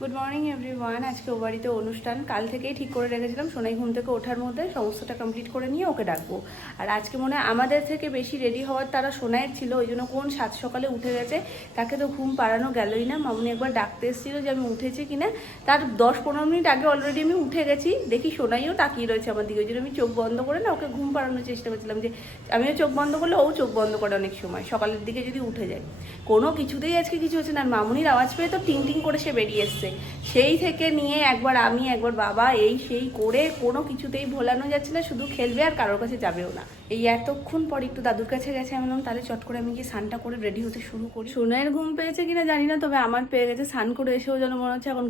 Good morning everyone. আজকে ও বাড়িতে অনুষ্ঠান, কাল থেকেই ঠিক করে রেখেছিলাম সোনাই ঘুম থেকে ওঠার মধ্যে সমস্তটা কমপ্লিট করে নিয়ে ওকে ডাকবো। আর আজকে মনে হয় আমাদের থেকে বেশি রেডি হওয়ার তারা সোনাইয়ের ছিল, ওই জন্য কোন 7 সকালে উঠে গেছে, তাকে তো ঘুম পাড়ানো গেলই না। মামুনি একবার ডাকতে এসেছিলো যে আমি উঠেছি কিনা, তার 10-15 মিনিট আগে অলরেডি আমি উঠে গেছি। দেখি সোনাইও তাকিয়ে রয়েছে আমার দিকে, ওই জন্য আমি চোখ বন্ধ করে না ওকে ঘুম পাড়ানোর চেষ্টা করছিলাম, যে আমিও চোখ বন্ধ করলে ও চোখ বন্ধ করে অনেক সময় সকালের দিকে যদি উঠে যায়। কোনো কিছুতেই আজকে কিছু হচ্ছে না। আর মামুনির আওয়াজ পেয়ে তো টিং টিং করে সে বেরিয়ে এসছে। সেই থেকে নিয়ে একবার আমি একবার বাবা এই সেই করে কোনো কিছুতেই ভোলানো যাচ্ছে না, শুধু খেলবে আর কারোর কাছে যাবেও না। এই এতক্ষণ পর একটু দাদুর কাছে গেছে, আমি বললাম তাহলে চট করে আমি গিয়ে স্নানটা করে রেডি হতে শুরু করি। সোনাইয়ের ঘুম পেয়েছে কিনা জানি না, তবে আমার পেয়ে গেছে। স্নান করে এসেও যেন মনে হচ্ছে এখন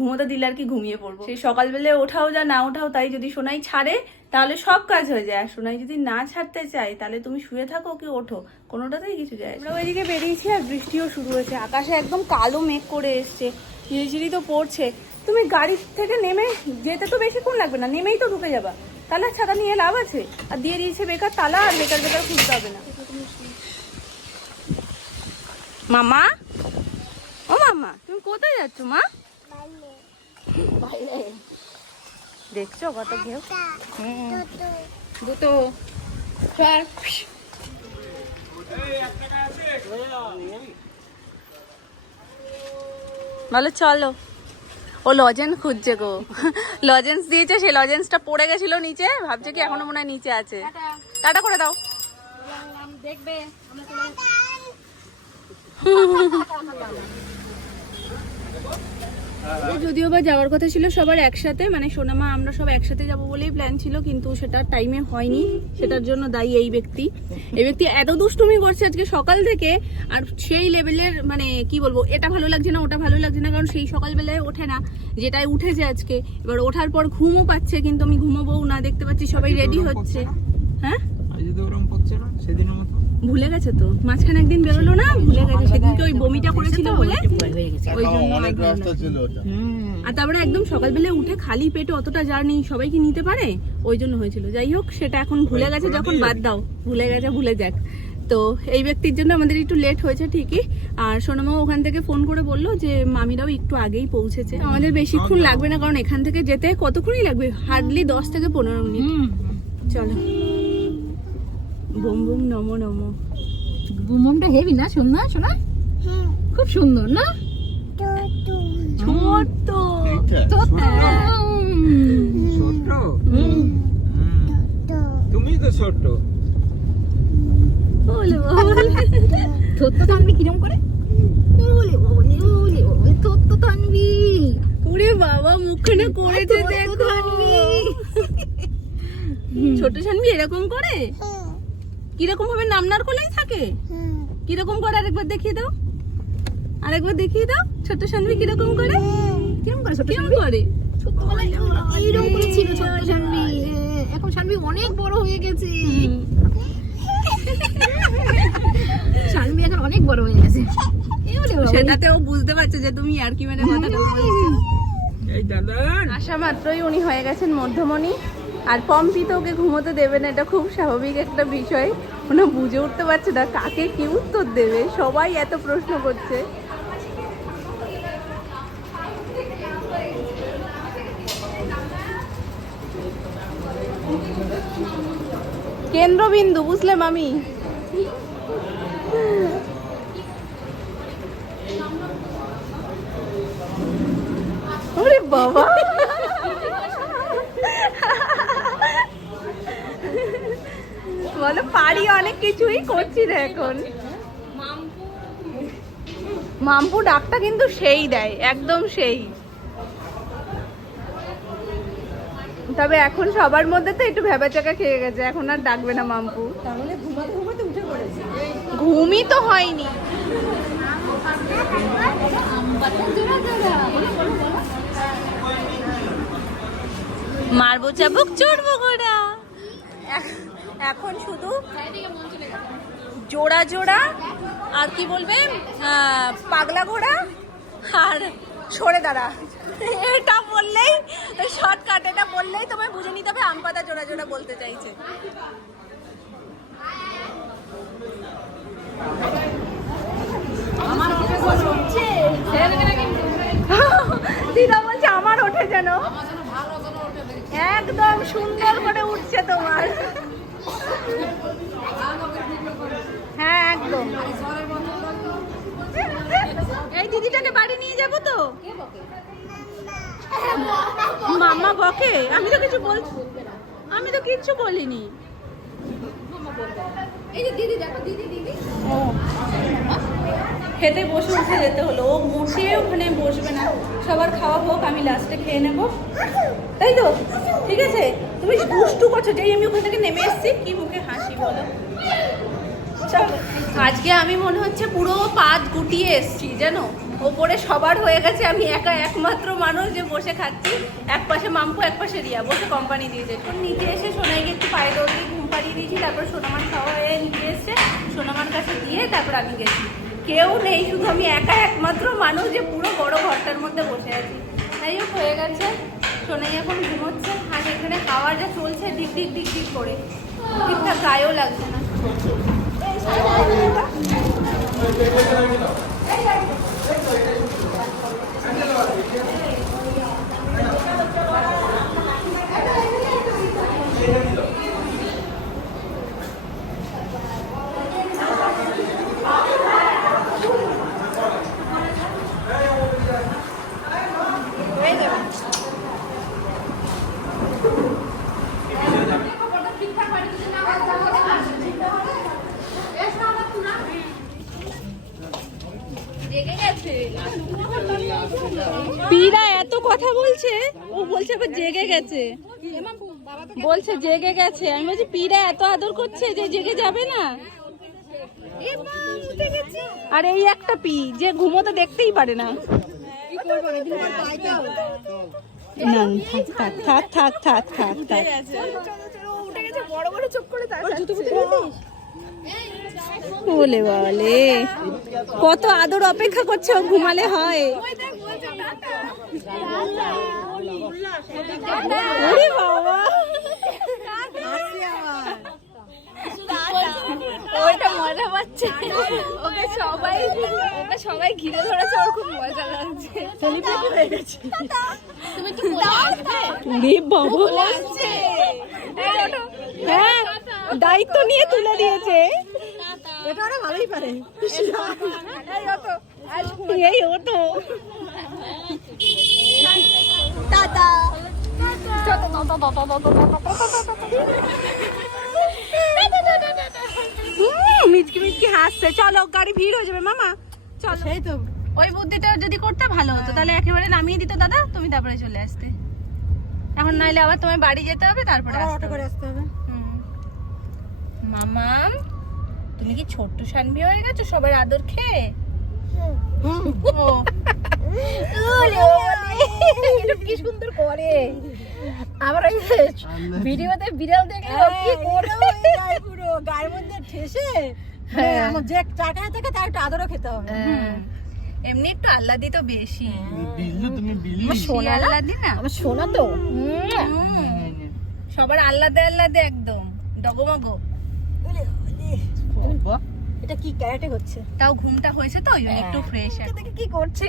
ঘুমোতে দিলে আর কি ঘুমিয়ে পড়বো। সেই সকালবেলায় ওঠাও যা না ওঠাও তাই, যদি সোনাই ছাড়ে তাহলে সব কাজ হয়ে যায়, আর সোনাই যদি না ছাড়তে চায় তাহলে তুমি শুয়ে থাকো কি ওঠো, কোনোটাতেই কিছু যায়। আমরা ওইদিকে বেরিয়েছি আর বৃষ্টিও শুরু হয়েছে, আকাশে একদম কালো মেঘ করে এসছে, ঝিরিঝিরি তো পড়ছে। তুমি গাড়ি থেকে নেমে যেতে তো বেশিক্ষণ লাগবে না, নেমেই তো ঢুকে যাবা, তাহলে ছাতা নিয়ে লাভ আছে? আর দিয়ে দিয়েছে বেকার তালা, আর বেকার বেকার খুঁজতে হবে না। মামা, ও মামা তুমি কোথায় যাচ্ছ মা? দেখছো কত ঘেউ। দুটো বলো চলো। ও লজেন্স খুঁজছে গো, লজেন্স দিয়েছে, সেই লজেন্সটা পড়ে গেছিল নিচে, ভাবছে কি এখনো মনে হয় নিচে আছে। টাটা করে দাও। দেখবে যদিও বা যাওয়ার কথা ছিল সবার একসাথে, মানে সোনামা আমরা সব একসাথে যাবো বলেই প্ল্যান ছিল, কিন্তু সেটা টাইমে হয়নি। সেটার জন্য দায়ী এই ব্যক্তি। এই ব্যক্তি এত দুষ্টুমি করছে আজকে সকাল থেকে, আর সেই লেভেলের মানে কি বলবো, এটা ভালো লাগছে না ওটা ভালো লাগছে না, কারণ সেই সকালবেলায় ওঠে না, যেটাই উঠেছে আজকে। এবার ওঠার পর ঘুমও পাচ্ছে, কিন্তু আমি ঘুমোবও না, দেখতে পাচ্ছি সবাই রেডি হচ্ছে। হ্যাঁ ভুলে গেছে তো, মাঝখানে একদিন বেরোলো না, ভুলে গেছে সেদিনকে ওই বমিটা করেছিল বলে, ওই জন্য। আর তারপরে একদম সকালবেলা উঠে খালি পেটে অতটা জার্নি সবাই কি নিতে পারে, ওই জন্য হয়েছিল। যাই হোক, সেটা এখন ভুলে গেছে, যখন বাদ দাও, ভুলে গেছে ভুলে যাক। তো এই ব্যক্তির জন্য আমাদের একটু লেট হয়েছে ঠিকই। আর সোনামা ওখান থেকে ফোন করে বললো যে মামিরাও একটু আগেই পৌঁছেছে, আমাদের বেশিক্ষণ লাগবে না, কারণ এখান থেকে যেতে কতক্ষণই লাগবে, হার্ডলি 10 থেকে 15 মিনিট। চলো। বুম বুম নমো নমো। বুম বুমটা হেভি না, সুন্দর শোনা, খুব সুন্দর না? ছোট্ট তুমি তো ছোট্ট। বলে ছোট্ট থাকবি কিরম করে, ছোট্ট থাকবি। ওরে বাবা মুখখানে করেছে দেখো, ছোট শানবি এরকম করে, কিরকম ভাবে নামনার কোলেই থাকে, কিরকম করে আরেকবার দেখিয়ে দাও, আরেকবার দেখিয়ে দাও ছোট শানবি কিরকম করে, কিরকম করে ছোট শানবি করে। ছোটবেলায় এইরকম করে ছিল ছোট শানবি, এখন শানবি অনেক বড় হয়ে গেছে, শানবি এখন অনেক বড় হয়ে গেছে। সেটাতেও বুঝতে পারছে যে তুমি আর কি মানে কথাটা বলছো। এই দাদা আসা মাত্রই উনি হয়ে গেছেন মধ্যমণি, আর পম্পি তো ওকে ঘুমোতে দেবে না, এটা খুব স্বাভাবিক একটা বিষয়। উনি বুঝে উঠতে পারছে না কাকে কি উত্তর দেবে, সবাই এত প্রশ্ন করছে। কেন্দ্রবিন্দু বুঝলে মামি। ওরে বাবা, বলো পারি অনেক কিছুই করছি না এখন। মাম্পু ডাকটা কিন্তু সেই দেয়, একদম সেই। তবে এখন সবার মধ্যে তো একটু ভেবাচাকা খেয়ে গেছে, এখন আর ডাকবে না মাম্পু। তাহলে ঘুমাতে ঘুমাতে উঠে পড়েছে, ঘুমই তো হয়নি। মারবো চাবুক চড়বো ঘোড়া, এখন শুধু জোড়া জোড়া আর কি বলবে পাগলা ঘোড়া আর সরে দাঁড়া, এটা বললেই শর্টকাট, এটা বললেই তোমায় বুঝে নিতে হবে আম পাতা জোড়া জোড়া বলতে চাইছে। একদম সুন্দর করে উঠছে তোমার। হ্যাঁ একদম। এই দিদিটাকে বাড়ি নিয়ে যাবো তো। মাম্মা বকে, আমি তো কিছু বলছি, আমি তো কিচ্ছু বলিনি। এই যে দিদি দেখো, দিদি দিদি ও খেতে বসে উঠে যেতে হলো, ও বসে ওখানে বসবে না, সবার খাওয়া হোক, আমি লাস্টে খেয়ে নেব, তাই তো? ঠিক আছে, তুমি দুষ্টু করছো, যেই আমি ওখান থেকে নেমে এসেছি, কি মুখে হাসি বলো। চলো, আজকে আমি মনে হচ্ছে পুরো পাত গুটিয়ে এসছি জানো, ওপরে সবার হয়ে গেছে, আমি একা একমাত্র মানুষ যে বসে খাচ্ছি। এক পাশে মাম্পু, এক পাশে রিয়া বসে কোম্পানি দিয়েছে। নিচে এসে সোনাইকে একটু পায়ে দৌড় দিয়ে ঘুম পাড়িয়ে দিয়েছি, তারপর সোনামার খাওয়া হয়ে নিচে এসছে, সোনামার কাছে দিয়ে তারপর আমি গেছি। কেউ নেই, শুধু আমি একা একমাত্র মানুষ যে পুরো বড় ঘরটার মধ্যে বসে আছি। তাই হোক হয়ে গেছে, সোনাই এখন ঘুমোচ্ছে, আর এখানে হাওয়াটা চলছে দিক দিক দিক দিক করে, ঠিকঠাক গায়েও লাগছে না। পীরা এত কথা বলছে, ও বলছে আবার জেগে গেছে, বলছে জেগে গেছে। আমি বলছি পীরা এত আদর করছে যে জেগে যাবে না। আর এই একটা পি যে ঘুমোতে দেখতেই পারে না। না থাক থাক থাক থাক থাক থাক থাক। বলে বলে কত আদর অপেক্ষা করছে, ও ঘুমালে হয়। ওরে বাবা, ওইটা মজা পাচ্ছে, ওকে সবাই ঘিরে ধরেছে, ওর খুব মজা লাগছে। তুমি কি বাবা, হ্যাঁ দায়িত্ব নিয়ে তুলে দিয়েছে, এটা ওরা ভালোই পারে। এই ও তো টাটা মিচকি মিচকি হাসছে। চলো, গাড়ি ভিড় হয়ে যাবে মামা, চলো। সেই তো, ওই বুদ্ধিটা যদি করতে ভালো হতো, তাহলে একেবারে নামিয়ে দিত দাদা, তুমি তারপরে চলে আসতে। এখন নাইলে আবার তোমায় বাড়ি যেতে হবে, তারপরে অটো করে আসতে হবে। মামাম, তুমি কি ছোট্ট শানবি হয়ে গেছো সবার আদর খেয়ে? কি সুন্দর করে আমার ওই ভিডিওতে বিড়াল দেখলে কি করবে, পুরো গায়ের মধ্যে ঠেসে, আমার যে চাটা থেকে তার একটু আদরও খেতে হবে। এমনি একটু আল্লাদি তো বেশি, সোনা আল্লাদি না, আমার সোনা তো সবার আল্লাদে আল্লাদে একদম ডগমগো। এটা কি ক্যারেটে হচ্ছে, তাও ঘুমটা হয়েছে তো ওই একটু ফ্রেশ। দেখি কি করছে,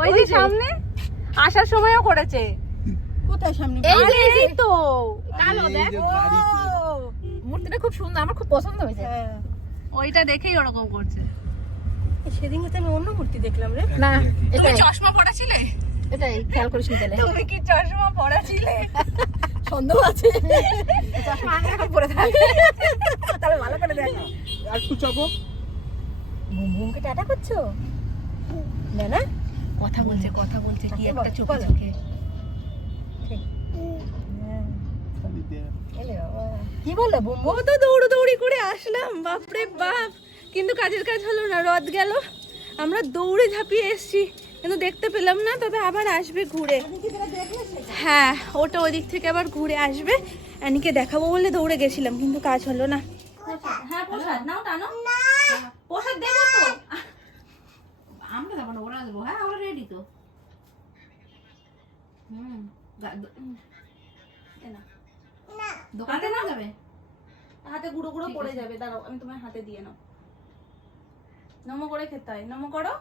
ওই যে সামনে আসার সময়ও করেছে। কোথায় সামনে? এই তো কালো, দেখ মূর্তিটা খুব সুন্দর, আমার খুব পছন্দ হয়েছে। ওইটা দেখেই ওরকম করছে। সেদিন তো আমি অন্য মূর্তি দেখলাম রে। না, তুমি চশমা পরা ছিলে? এটাই খেয়াল করিস নি তাহলে? তুমি কি চশমা পরা ছিলে? সন্দেহ আছে, চশমা আগে এখন পরে থাক, তাহলে ভালো করে দেখো। আর একটু চাপো। মুমকে টাটা করছো না? না কথা বলছে কি একটা চোখে চোখে। কি বললো বুম্বু? তো দৌড়ি করে আসলাম, বাপরে বাপ, কিন্তু কাজের কাজ হলো না, রদ গেল। আমরা দৌড়ে ঝাঁপিয়ে এসছি, কিন্তু দেখতে পেলাম না, তবে আবার আসবে ঘুরে। হ্যাঁ, ওটা ওই দিক থেকে আবার ঘুরে আসবে। অ্যানিকে দেখাবো বলে দৌড়ে গেছিলাম, কিন্তু কাজ হলো না। হ্যাঁ প্রসাদ নাও, টানো প্রসাদ দেবো তো, আমরা যাবো না, ওরা দেবো। হ্যাঁ ওরা রেডি তো। দোকানে না যাবে, হাতে গুঁড়ো গুঁড়ো পড়ে যাবে, দাঁড়াও আমি তোমার হাতে দিয়ে নাও। নমো করে খেতে হয়, নমো করো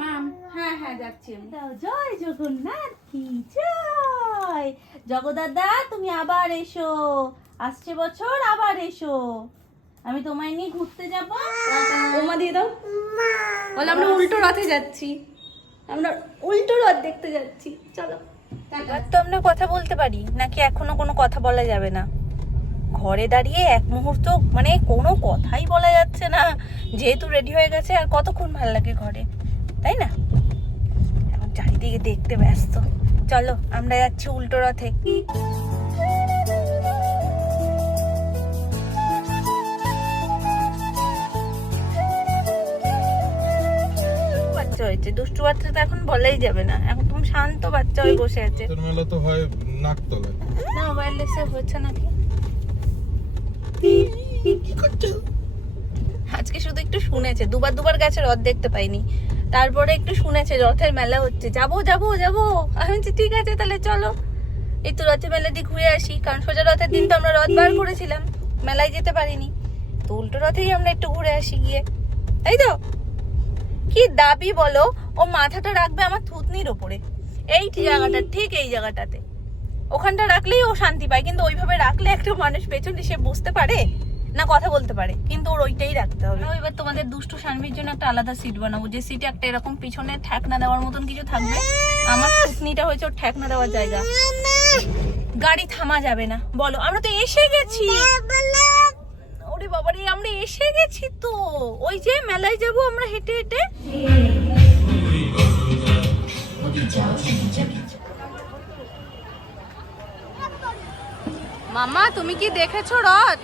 মাম। হ্যাঁ হ্যাঁ যাচ্ছি আমি। জয় জগন্নাথ কি জয়। জগদাদা তুমি আবার এসো, আসছে বছর আবার এসো, আমি তোমায় নিয়ে ঘুরতে যাব। ওমা দিয়ে দাও। বলে আমরা উল্টো রথে যাচ্ছি, আমরা উল্টো রথ দেখতে যাচ্ছি, চলো। এবার তো আমরা কথা বলতে পারি নাকি এখনো কোনো কথা বলা যাবে না? ঘরে দাঁড়িয়ে এক মুহূর্ত মানে কোনো কথাই বলা যাচ্ছে না, যেহেতু রেডি হয়ে গেছে। আর কতক্ষণ ভালো লাগে ঘরে, তাই না? এখন চারিদিকে দেখতে ব্যস্ত। চলো আমরা যাচ্ছি উল্টো রথে। বাচ্চা হয়েছে, দুষ্টু বাচ্চা তো এখন বলাই যাবে না, এখন তুমি শান্ত বাচ্চা হয়ে বসে আছে। তোর মেলা তো হয় নাকতলায়। না ওয়্যারলেসে হচ্ছে নাকি? আজকে শুধু একটু শুনেছে, দুবার গেছে, রথ দেখতে পাইনি। তারপরে একটু শুনেছে রথের মেলা হচ্ছে, যাবো যাবো যাবো। আমি বলছি ঠিক আছে তাহলে চলো একটু রথের মেলা দিয়ে ঘুরে আসি, কারণ সোজা রথের দিন তো আমরা রথ বার করেছিলাম, মেলায় যেতে পারিনি। তো উল্টো রথেই আমরা একটু ঘুরে আসি গিয়ে, তাই তো? কি দাবি বলো, ও মাথাটা রাখবে আমার থুতনির ওপরে, এই জায়গাটা, ঠিক এই জায়গাটাতে। ওখানটা রাখলেই ও শান্তি পায়, কিন্তু ওইভাবে রাখলে একটা মানুষ পেছনে সে বুঝতে পারে না, কথা বলতে পারে, কিন্তু ওর ওইটাই রাখতে হবে। এবার তোমাদের দুষ্টু শানভির জন্য একটা আলাদা সিট বানাবো, যে সিটে একটা এরকম পিছনে ঠেকনা দেওয়ার মতন কিছু থাকবে। আমার থুতনিটা হয়েছে ওর ঠেকনা দেওয়ার জায়গা। গাড়ি থামা যাবে না, বলো। আমরা তো এসে গেছি। ওরে বাবারে, আমরা এসে গেছি তো, ওই যে মেলায় যাবো আমরা হেঁটে হেঁটে। মামা তুমি কি দেখেছো রথ?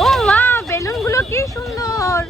ও মা, বেলুনগুলো কি সুন্দর।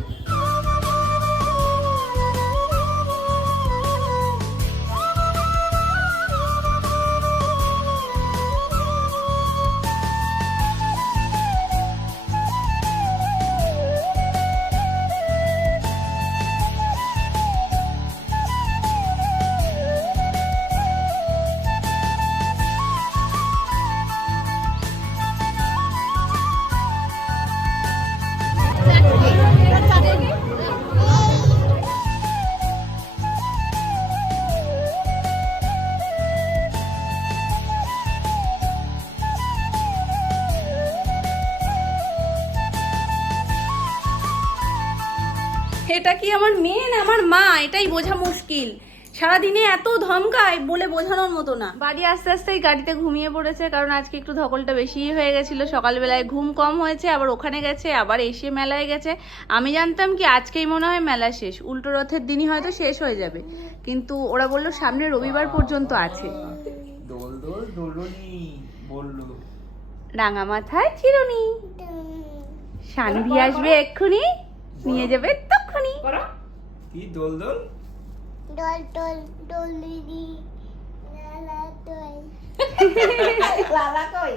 এটা কি আমার মেয়ে না আমার মা, এটাই বোঝা মুশকিল। সারাদিনে এত ধমকায়, বলে বোঝানোর মতো না। বাড়ি আস্তে আস্তে গাড়িতে ঘুমিয়ে পড়েছে, কারণ আজকে একটু ধকলটা বেশি হয়ে গেছিল। সকালবেলায় ঘুম কম হয়েছে, আবার ওখানে গেছে, আবার এসে মেলায় গেছে। আমি জানতাম কি আজকেই মনে হয় মেলা শেষ, উল্টো রথের দিনই হয়তো শেষ হয়ে যাবে, কিন্তু ওরা বললো সামনে রবিবার পর্যন্ত আছে। রাঙা মাথায় চিরুনি, শানভি আসবে এক্ষুনি, নিয়ে যাবে তক্ষুনি। কি দোল দোল ডল ডল ডল দিদি লালা ডল লালা কই?